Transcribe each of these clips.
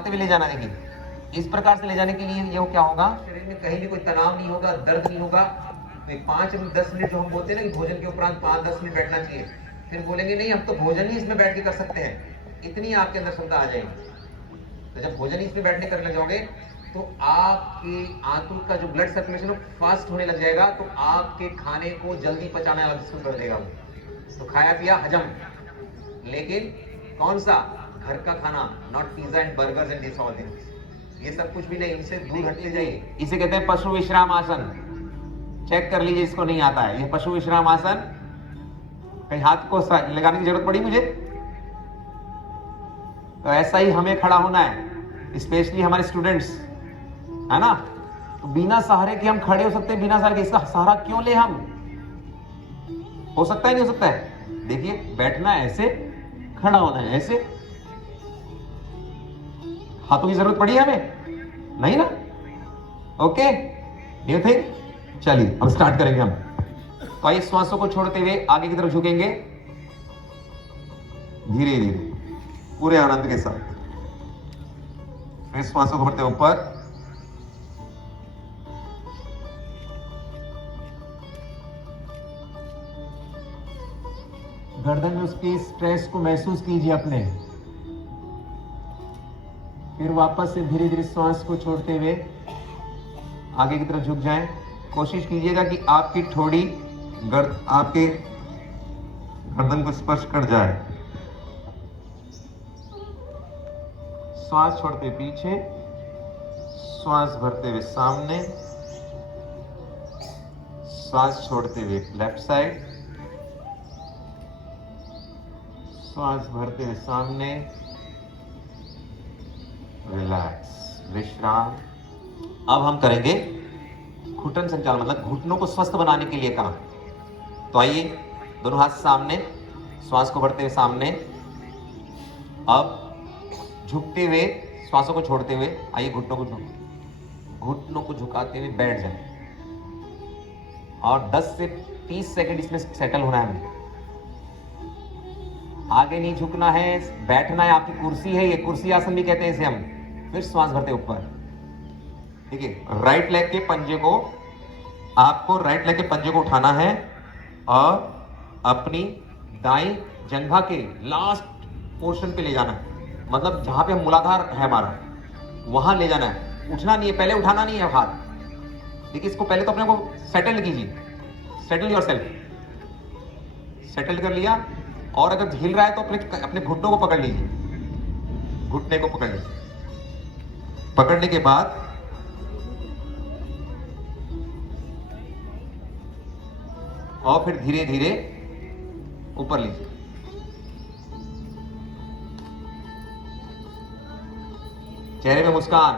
घुमाते हुए ले जाना। देखिए इस प्रकार से ले जाने के लिए ये क्या होगा, शरीर में कहीं भी कोई तनाव नहीं होगा, दर्द नहीं होगा। तो 5-10 मिनट जो हम बोलते हैं ना कि भोजन के उपरांत 5-10 मिनट बैठना चाहिए, फिर बोलेंगे नहीं हम तो भोजन ही इसमें बैठ के कर सकते हैं, इतनी आपके अंदर क्षमता आ जाएगी। तो जब भोजन ही इसमें बैठने करने लग जाओगे तो आपके आंतों का जो ब्लड सर्कुलेशन फास्ट होने लग जाएगा, तो आपके खाने को जल्दी पचाना शुरू कर देगा। तो खाया पिया हजम, लेकिन कौन सा, घर का खाना, not pizza and burgers and this all things, ये सब कुछ भी नहीं, इनसे दूर हट ले जाइए। इसे कहते हैं पशु विश्राम आसन। चेक कर लीजिए इसको नहीं आता है, ये पशु विश्राम आसन। कहीं हाथ को लगाने की जरूरत पड़ी मुझे? तो ऐसा ही हमें खड़ा होना है, स्पेशली हमारे स्टूडेंट्स, है ना। तो बिना सहारे के हम खड़े हो सकते हैं, बिना सहारे के इसका सहारा क्यों ले हम? हो सकता है नहीं हो सकता है? देखिए बैठना ऐसे, खड़ा होना है ऐसे। हाथों की जरूरत पड़ी है हमें? नहीं ना। Okay, new thing. चलिए अब स्टार्ट करेंगे हम। तो आइए श्वासों को छोड़ते हुए आगे की तरफ झुकेंगे, धीरे धीरे पूरे आनंद के साथ। फिर श्वासों को भरते ऊपर, गर्दन में उसकी स्ट्रेस को महसूस कीजिए अपने। फिर वापस से धीरे धीरे श्वास को छोड़ते हुए आगे की तरफ झुक जाएं। कोशिश कीजिएगा कि आपकी ठोड़ी आपके गर्दन को स्पर्श कर जाए। श्वास छोड़ते पीछे, श्वास भरते हुए सामने, श्वास छोड़ते हुए लेफ्ट साइड, श्वास भरते हुए सामने, रिलैक्स, विश्राम। अब हम करेंगे घुटन संचालन, मतलब घुटनों को स्वस्थ बनाने के लिए काम। तो आइए दोनों हाथ सामने, श्वास को भरते हुए सामने। अब झुकते हुए, श्वासों को छोड़ते हुए आइए घुटनों को झुकाते हुए बैठ जाए और 10 से 30 सेकंड इसमें सेटल होना है। आगे नहीं झुकना है, बैठना है। आपकी कुर्सी है, ये कुर्सी आसन भी कहते हैं इसे हम। फिर श्वास भरते ऊपर। ठीक है, राइट लेग के पंजे को, आपको राइट लेग के पंजे को उठाना है और अपनी दाईं जंघा के लास्ट पोर्शन पे ले जाना है, मतलब जहां पे मूलाधार है हमारा वहां ले जाना है। उठना नहीं है, पहले उठाना नहीं है हाथ। देखिए इसको पहले तो अपने को सेटल कीजिए, सेटल योरसेल्फ। सेटल कर लिया, और अगर हिल रहा है तो अपने घुटनों को पकड़ लीजिए, घुटने को पकड़ लीजिए। पकड़ने के बाद और फिर धीरे धीरे ऊपर लीजिए। चेहरे में मुस्कान।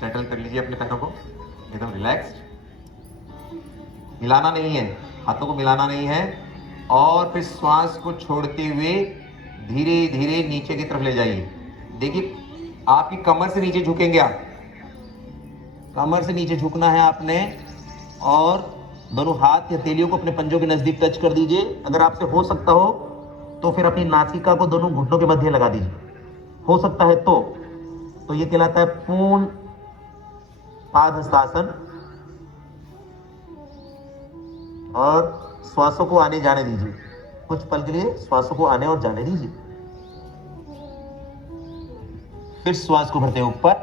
सेटल कर लीजिए अपने पैरों को, एकदम रिलैक्स्ड। मिलाना नहीं है, हाथों को मिलाना नहीं है। और फिर श्वास को छोड़ते हुए धीरे धीरे नीचे की तरफ ले जाइए। देखिए आपकी कमर से नीचे झुकेंगे आप, कमर से नीचे झुकना है आपने, और दोनों हाथ हथेलियों को अपने पंजों के नजदीक टच कर दीजिए। अगर आपसे हो सकता हो तो फिर अपनी नासिका को दोनों घुटनों के मध्य लगा दीजिए, हो सकता है तो ये कहलाता है पूर्ण पादहस्तासन। और श्वासों को आने जाने दीजिए, कुछ पल के लिए श्वासों को आने और जाने दीजिए। फिर श्वास को भरते ऊपर,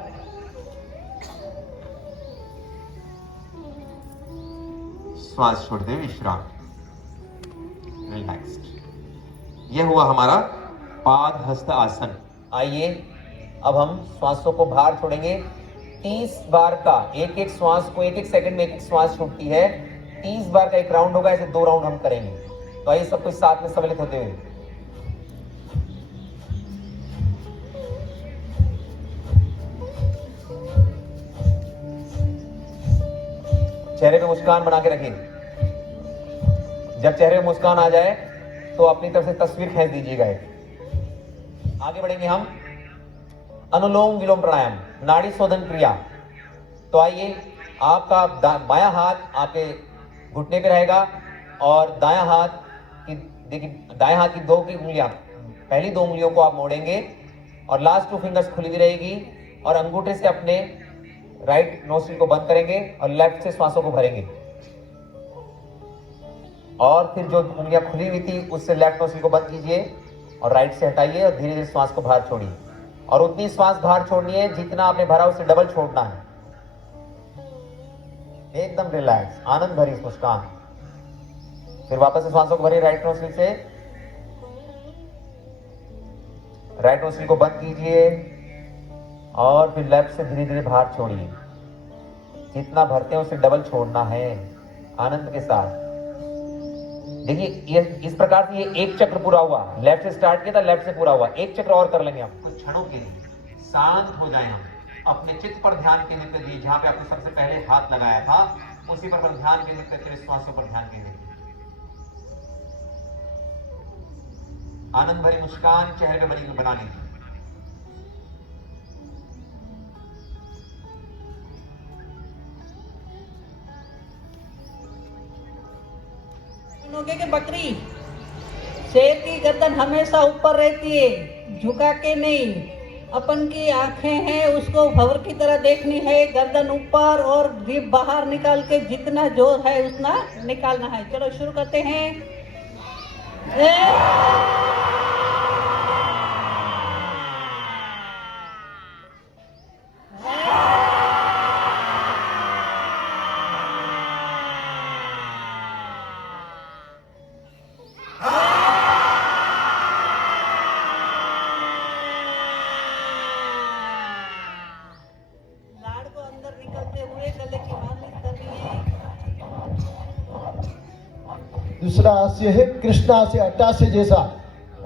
श्वास छोड़ते हुए विश्राम, रिलैक्स्ड। यह हुआ हमारा पादहस्त आसन। आइए अब हम श्वासों को बाहर छोड़ेंगे 30 बार का। एक एक श्वास को, एक एक सेकंड में एक एक श्वास छूटती है। 30 बार का एक राउंड होगा, ऐसे 2 राउंड हम करेंगे। तो आइए सब कुछ साथ में सम्मिलित होते हुए। चेहरे पे मुस्कान बना के रखें। जब चेहरे पे मुस्कान आ जाए तो अपनी तरफ से तस्वीर खींच दीजिएगा। आगे बढ़ेंगे हम अनुलोम विलोम प्राणायाम, नाड़ी शोधन क्रिया। तो आइए आपका बायां हाथ आपके घुटने पे रहेगा और दायां हाथ की, देखिए दाएं हाथ की दो की उंगलियां, पहली दो उंगलियों को आप मोड़ेंगे और लास्ट 2 फिंगर्स खुली हुई रहेगी और अंगूठे से अपने राइट नोस्ट्रिल को बंद करेंगे और लेफ्ट से श्वासों को भरेंगे और फिर जो उंगलियां खुली हुई थी उससे लेफ्ट नोस्ट्रिल को बंद कीजिए और राइट से हटाइए और धीरे धीरे श्वास को बाहर छोड़िए और उतनी श्वास बाहर छोड़नी है जितना आपने भरा उससे डबल छोड़ना है। एकदम रिलैक्स, आनंद भरी मुस्कान। फिर वापस से श्वासों को भरिए राइट नोस्ट्रिल से, राइट नोस्ट्रिल को बंद कीजिए और फिर लेफ्ट से धीरे धीरे बाहर छोड़िए। जितना भरते हैं उससे डबल छोड़ना है आनंद के साथ। देखिए ये इस प्रकार से ये एक चक्र पूरा हुआ, लेफ्ट से स्टार्ट किया था, लेफ्ट से पूरा हुआ। एक चक्र और कर लेंगे हम। कुछ क्षणों के लिए शांत हो जाए, हम अपने चित्त पर ध्यान केंद्रित करिए। जहां पे आपने सबसे पहले हाथ लगाया था उसी पर ध्यान केंद्रित करके श्वासों पर ध्यान केंद्रित कीजिए। आनंद भरी मुस्कान चेहरे पे बना लीजिए। कि बकरी शेर की गर्दन हमेशा ऊपर रहती है, झुका के नहीं। अपन की आंखें हैं उसको भंवर की तरह देखनी है, गर्दन ऊपर और जीभ बाहर निकाल के जितना जोर है उतना निकालना है। चलो शुरू करते हैं। दूसरा हास्य है कृष्णास्य अट्टास्य जैसा,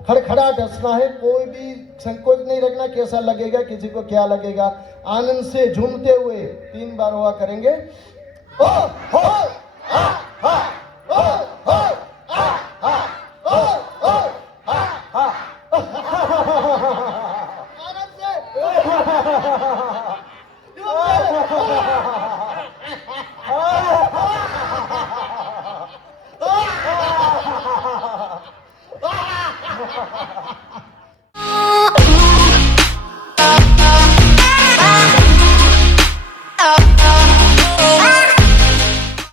खड़खड़ाहट हंसना है, कोई भी संकोच नहीं रखना, कैसा लगेगा किसी को क्या लगेगा। आनंद से झूमते हुए 3 बार हुआ करेंगे। ओ हो आ हा ओ हो आ हा ओ हो आ हा आनंद से